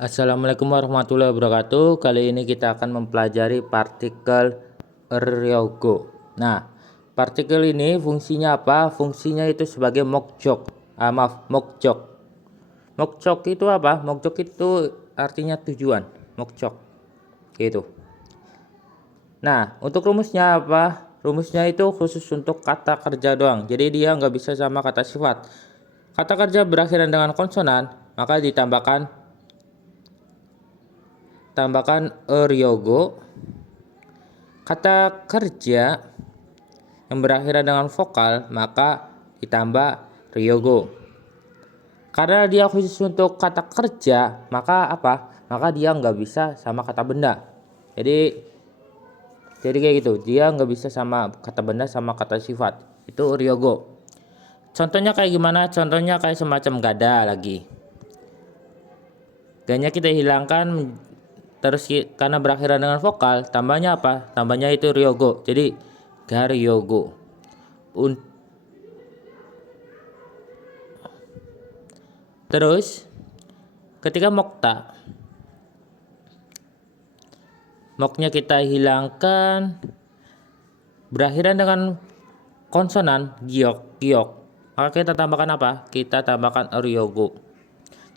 Assalamualaikum warahmatullahi wabarakatuh. Kali ini kita akan mempelajari partikel ryogo. Nah, partikel ini fungsinya apa? Fungsinya itu sebagai mokjok. Mokjok. Mokjok itu apa? Mokjok itu artinya tujuan. Mokjok. Gitu. Nah, untuk rumusnya apa? Rumusnya itu khusus untuk kata kerja doang. Jadi dia nggak bisa sama kata sifat. Kata kerja berakhiran dengan konsonan, maka ditambahkan ryogo. Kata kerja yang berakhiran dengan vokal, maka ditambah ryogo. Karena dia khusus untuk kata kerja, maka apa? Maka dia nggak bisa sama kata benda. Jadi kayak gitu. Dia nggak bisa sama kata benda sama kata sifat. Itu ryogo. Contohnya kayak gimana? Contohnya kayak semacam gada lagi. Ganya kita hilangkan, terus karena berakhiran dengan vokal, tambahnya apa? Tambahnya itu ryogo. Jadi garyogo. Terus ketika moknya kita hilangkan, berakhiran dengan konsonan giok, maka kita tambahkan apa? Kita tambahkan ryogo.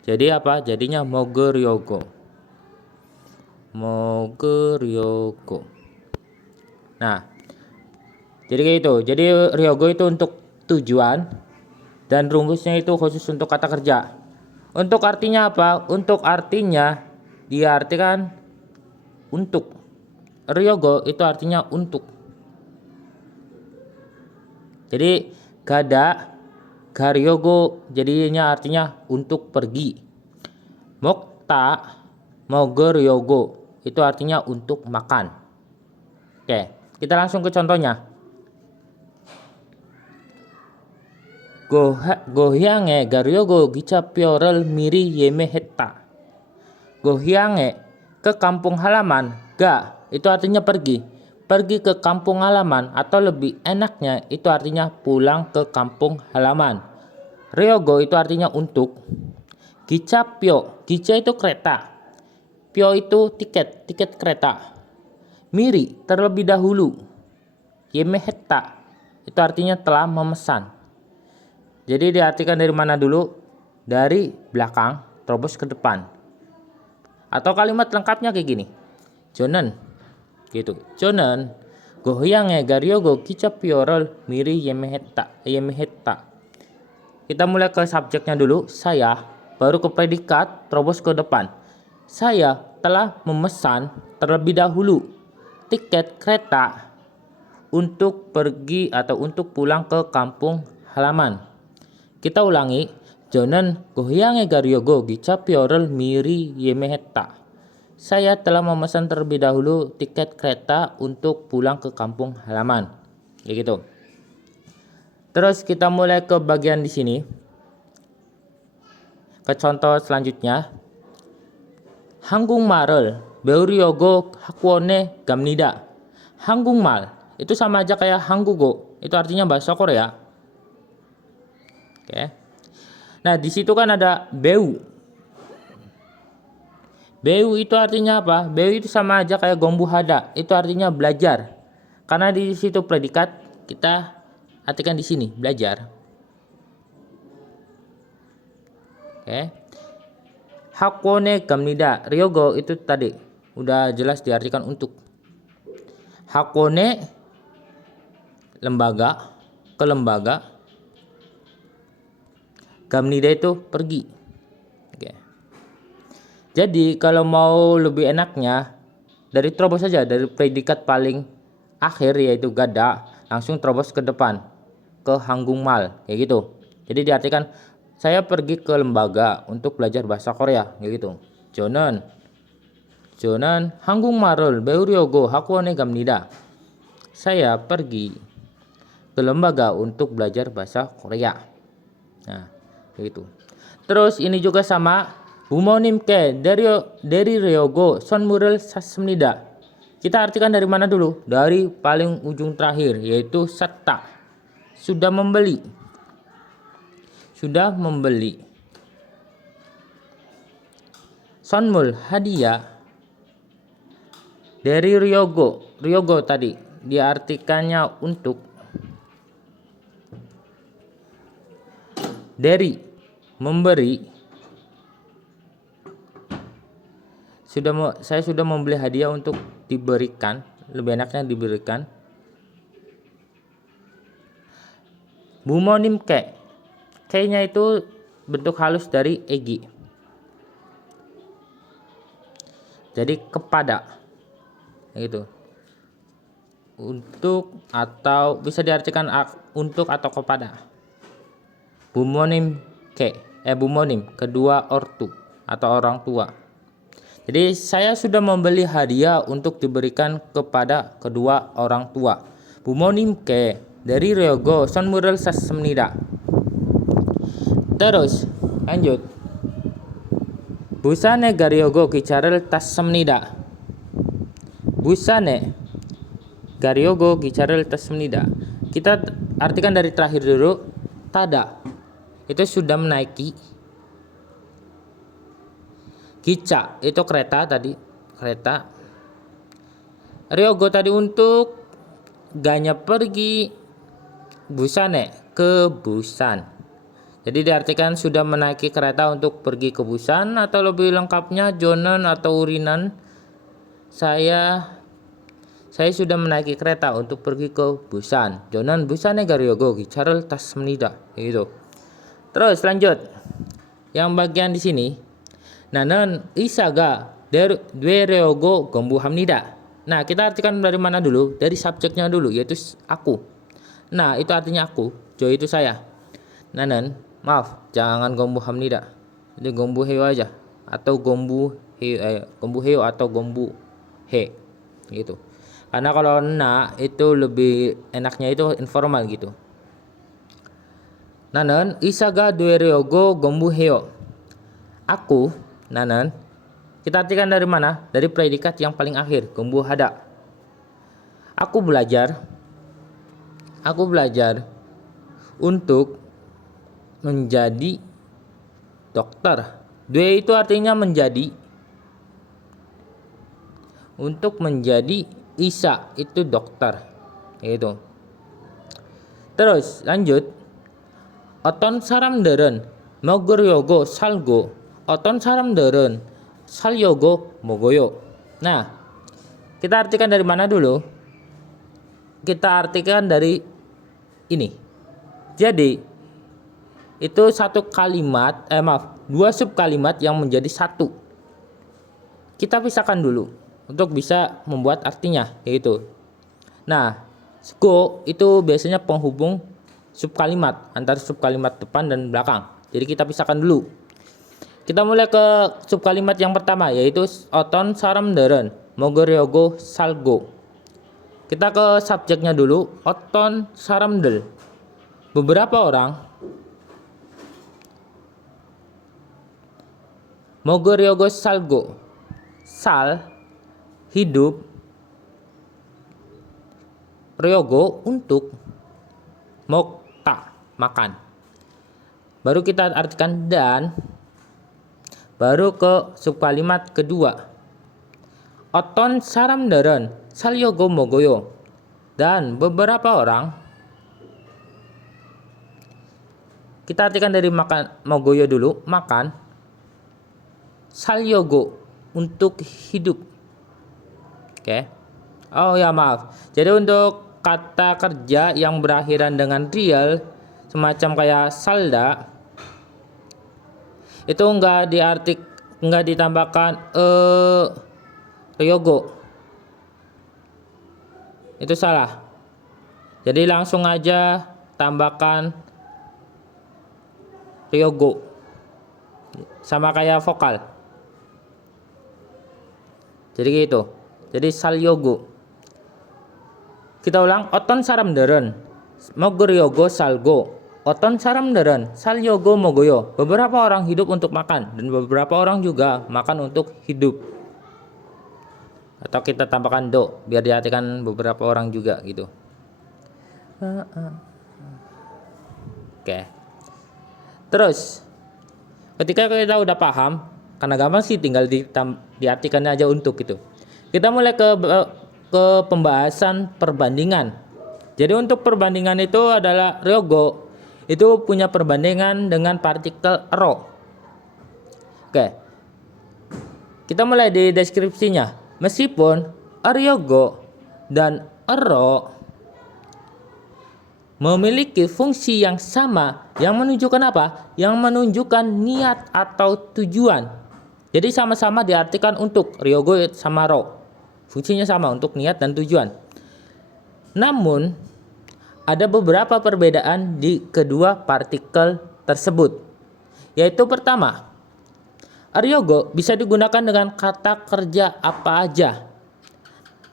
Jadi apa? Jadinya mogeryogo. Nah, jadi kayak itu. Jadi ryogo itu untuk tujuan dan rumusnya itu khusus untuk kata kerja. Untuk artinya apa? Untuk artinya diartikan untuk. Ryogo itu artinya untuk. Jadi garyogo jadinya artinya untuk pergi. Mogeryogo itu artinya untuk makan. Oke, kita langsung ke contohnya. Gohyange garyogo gichapyorel miri yemehetta. Gohyange ke kampung halaman. Ga itu artinya pergi. Pergi ke kampung halaman, atau lebih enaknya itu artinya pulang ke kampung halaman. Ryogo itu artinya untuk. Gichapyo, gicha itu kereta. Pyo itu tiket kereta. Miri terlebih dahulu. Yemehetta itu artinya telah memesan. Jadi diartikan dari mana dulu? Dari belakang terobos ke depan. Atau kalimat lengkapnya kayak gini. Jonen gitu. Jonen gohyange garyogo kichapyorol miri yemehetta. Kita mulai ke subjeknya dulu. Saya, baru ke predikat, terobos ke depan. Saya telah memesan terlebih dahulu tiket kereta untuk pergi atau untuk pulang ke kampung halaman. Kita ulangi. Jonen gohyange garyogo gichapyorol miri yemehetta. Saya telah memesan terlebih dahulu tiket kereta untuk pulang ke kampung halaman. Kayak gitu. Terus kita mulai ke bagian di sini. Ke contoh selanjutnya. Hangungmal을 배우려고 학원에 갑니다. Hangungmal itu sama aja kayak Hanggugo. Itu artinya bahasa Korea. Oke. Nah, di situ kan ada beu. Beu itu artinya apa? Beu itu sama aja kayak gombuhada. Itu artinya belajar. Karena di situ predikat, kita artikan di sini belajar. Oke. Hakone gamnida. Ryogo itu tadi udah jelas diartikan untuk. Hakone lembaga, ke lembaga. Gamnida itu pergi. Oke. Jadi kalau mau lebih enaknya, dari terobos saja, dari predikat paling akhir yaitu gada, langsung terobos ke depan, ke hangungmal, kayak gitu. Jadi diartikan saya pergi ke lembaga untuk belajar bahasa Korea, kayak gitu. Jonen hangungmal을 배우려고 학원에 갑니다. Saya pergi ke lembaga untuk belajar bahasa Korea. Nah, kayak gitu. Terus ini juga sama. 부모님께 내리려고 선물을 샀습니다. Kita artikan dari mana dulu? Dari paling ujung terakhir, yaitu satta. Sudah membeli. Sonmul hadiah dari Ryogo. Ryogo tadi diartikannya untuk. Dari memberi. Saya sudah membeli hadiah untuk diberikan. Lebih enaknya diberikan. Bumonim ke. Ke-nya itu bentuk halus dari egi. Jadi kepada. Gitu. Untuk atau bisa diartikan untuk atau kepada. Bumonim ke. Bumonim kedua ortu atau orang tua. Jadi saya sudah membeli hadiah untuk diberikan kepada kedua orang tua. Bumonim ke dari Ryogo 선물을 샀습니다. Terus lanjut. Busane Garyogo 기차를 탔습니다. Busane Garyogo 기차를 탔습니다. Kita artikan dari terakhir dulu. Tada itu sudah menaiki. Gica itu kereta tadi, kereta. Ryogo tadi untuk, ganya pergi, busane ke Busan. Jadi diartikan sudah menaiki kereta untuk pergi ke Busan, atau lebih lengkapnya Jonan atau Urinan. Saya sudah menaiki kereta untuk pergi ke Busan. Jonan Busane Garyogo 기차를 탔습니다. Gitu. Terus lanjut. Yang bagian di sini. 나는 의사가 되려고 공부합니다. Nah, kita artikan dari mana dulu? Dari subjeknya dulu, yaitu aku. Nah, itu artinya aku. Jo itu saya. 나는, maaf, jangan 공부합니다. Jadi 공부해요 aja. Atau 공부해요 atau 공부해. Gitu. Karena kalau na itu lebih enaknya itu informal gitu. 나는 의사가 되려고 공부해요. Aku, nanan, kita artikan dari mana? Dari predikat yang paling akhir, 공부하다. Aku belajar untuk menjadi dokter. Due itu artinya menjadi. Untuk menjadi isa itu dokter. Gitu. Terus lanjut. 어떤 사람들은 먹으려고 살고 어떤 사람들은 살려고 먹어요. Nah, kita artikan dari mana dulu? Kita artikan dari ini. Jadi itu satu kalimat, dua subkalimat yang menjadi satu. Kita pisahkan dulu untuk bisa membuat artinya, yaitu. Nah, go itu biasanya penghubung subkalimat antara subkalimat depan dan belakang. Jadi kita pisahkan dulu. Kita mulai ke subkalimat yang pertama, yaitu 어떤 사람들은 먹으려고 살고. Kita ke subjeknya dulu. 어떤 사람들, beberapa orang. 먹으려고 살고, sal, hidup. 려고, untuk. 먹다, makan. Baru kita artikan dan. Baru ke subkalimat kedua. 어떤 사람들은 살려고 먹어요. Dan beberapa orang. Kita artikan dari makan, 먹어요 dulu, makan. 살려고, untuk hidup. Oke. Oh ya, maaf. Jadi untuk kata kerja yang berakhiran dengan real, semacam kayak salda, itu enggak ditambahkan ryogo. Itu salah. Jadi langsung aja tambahkan ryogo. Sama kayak vokal. Jadi gitu. Jadi salyogo. Kita ulang. 어떤 사람들은 먹으려고 살고 어떤 사람들은 살려고 먹어요. Beberapa orang hidup untuk makan dan beberapa orang juga makan untuk hidup. Atau kita tambahkan do biar diartikan beberapa orang juga gitu. Oke. Terus ketika kita udah paham Karena gampang sih, tinggal diartikan aja untuk gitu. Kita mulai ke pembahasan perbandingan. Jadi untuk perbandingan itu adalah ryogo itu punya perbandingan dengan partikel ro. Oke. Kita mulai di deskripsinya. Meskipun ryogo dan ro memiliki fungsi yang sama, yang menunjukkan apa? Yang menunjukkan niat atau tujuan. Jadi sama-sama diartikan untuk, ryogo sama ro. Fungsinya sama, untuk niat dan tujuan. Namun ada beberapa perbedaan di kedua partikel tersebut. Yaitu pertama, ryogo bisa digunakan dengan kata kerja apa aja.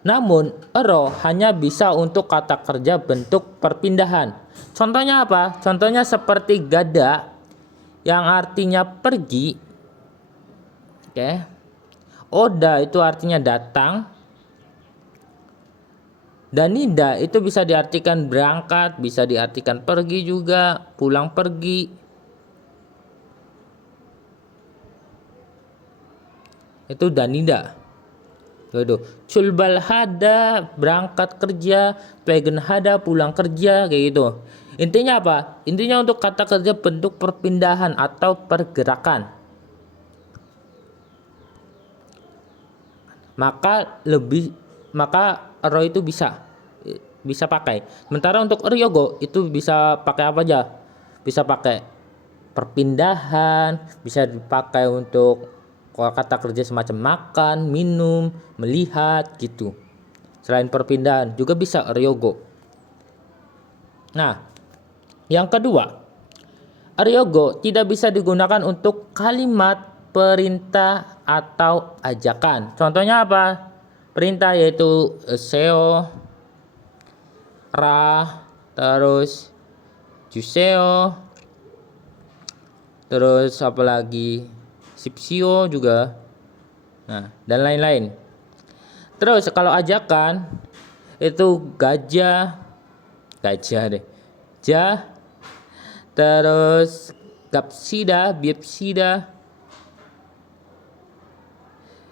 Namun, ro hanya bisa untuk kata kerja bentuk perpindahan. Contohnya apa? Contohnya seperti gada yang artinya pergi. Oke. Oda itu artinya datang. Dan nida itu bisa diartikan berangkat, bisa diartikan pergi juga, pulang pergi. Itu danida. Gitu. Culbal hada berangkat kerja, pegen hada pulang kerja, kayak gitu. Intinya apa? Intinya untuk kata kerja bentuk perpindahan atau pergerakan. Maka ro itu bisa pakai. Sementara untuk ryogo itu bisa pakai apa aja? Bisa pakai perpindahan, bisa dipakai untuk kata kerja semacam makan, minum, melihat gitu. Selain perpindahan juga bisa ryogo. Nah, yang kedua, ryogo tidak bisa digunakan untuk kalimat perintah atau ajakan. Contohnya apa? Perintah yaitu seo, ra, terus juseo, terus apalagi sipsio juga, nah dan lain-lain. Terus kalau ajakan itu gajah deh, ja, terus gapsida, biepsida,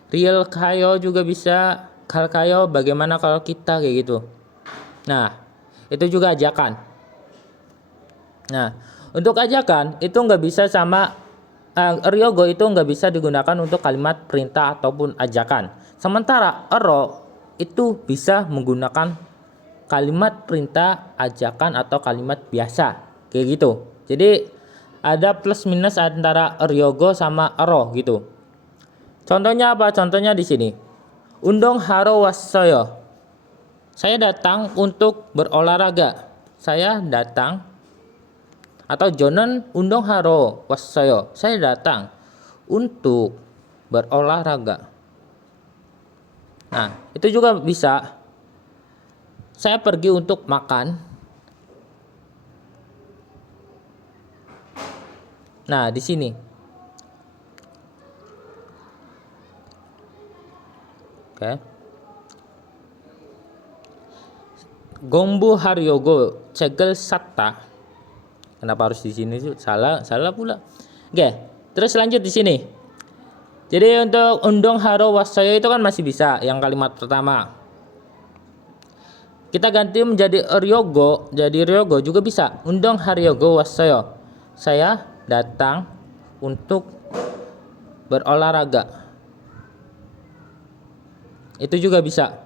real kayo juga bisa, kal kayo bagaimana kalau kita, kayak gitu. Nah itu juga ajakan. Nah untuk ajakan itu nggak bisa sama ryogo itu nggak bisa digunakan untuk kalimat perintah ataupun ajakan. Sementara ro itu bisa menggunakan kalimat perintah, ajakan atau kalimat biasa, kayak gitu. Jadi ada plus minus antara ryogo sama ro gitu. Contohnya apa? Contohnya di sini. Undong haro wassoyo. Saya datang untuk berolahraga. Saya datang, atau jonon undong haro wassayo, saya datang untuk berolahraga. Nah itu juga bisa, saya pergi untuk makan. Nah di sini oke. Gombu haryogo cegel satta. Kenapa harus di sini sih? Salah pula. Oke, terus lanjut di sini. Jadi untuk undong haro wassayo itu kan masih bisa yang kalimat pertama. Kita ganti menjadi ryogo, jadi ryogo juga bisa. Undong haryogo wassayo. Saya datang untuk berolahraga. Itu juga bisa.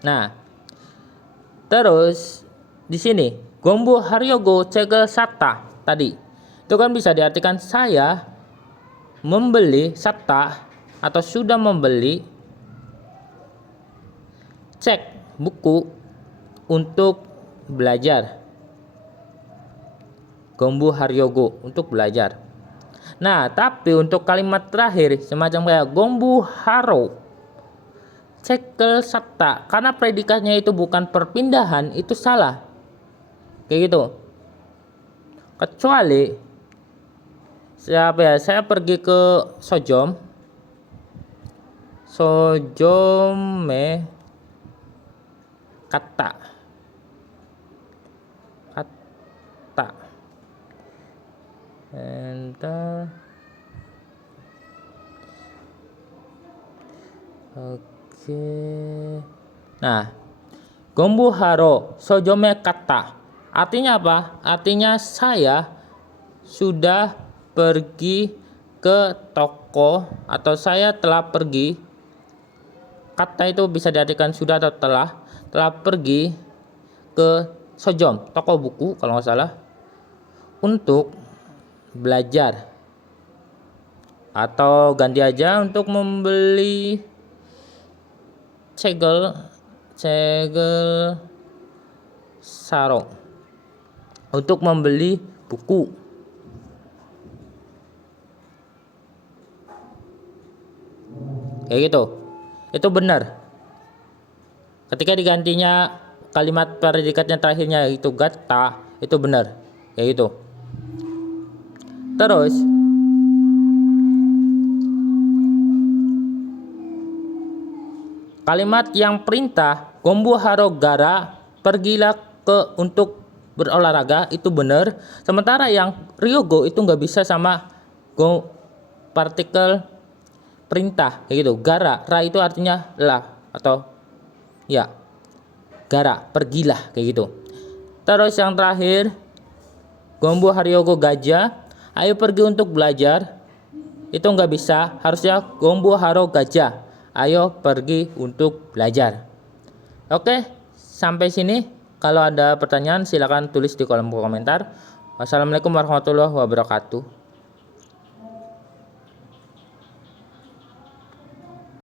Nah, terus di sini Gombu haryogo cegel satta tadi itu kan bisa diartikan saya membeli satta atau sudah membeli cek buku untuk belajar. Gombu haryogo untuk belajar. Nah tapi untuk kalimat terakhir semacam kayak gombu haro cekel satta, karena predikatnya itu bukan perpindahan, itu salah. Kayak gitu. Kecuali saya pergi ke sojome kata enter Oke. Nah, gombu haro sojome kata. Artinya apa? Artinya saya sudah pergi ke toko atau saya telah pergi. Kata itu bisa diartikan sudah atau telah pergi ke sojom, toko buku kalau nggak salah, untuk belajar. Atau ganti aja untuk membeli segel sarung, untuk membeli buku. Kayak gitu. Itu benar. Ketika digantinya kalimat predikatnya terakhirnya itu gata, itu benar. Kayak gitu. Terus kalimat yang perintah gombu haro gara, pergilah untuk berolahraga, itu benar. Sementara yang ryogo itu nggak bisa sama partikel perintah kayak gitu. Gara, ra itu artinya lah atau ya, gara, pergilah kayak gitu. Terus yang terakhir gombu haryogo gajah, ayo pergi untuk belajar, itu nggak bisa, harusnya gombu haro gajah, ayo pergi untuk belajar. Oke, sampai sini. Kalau ada pertanyaan silakan tulis di kolom komentar. Wassalamualaikum warahmatullahi wabarakatuh.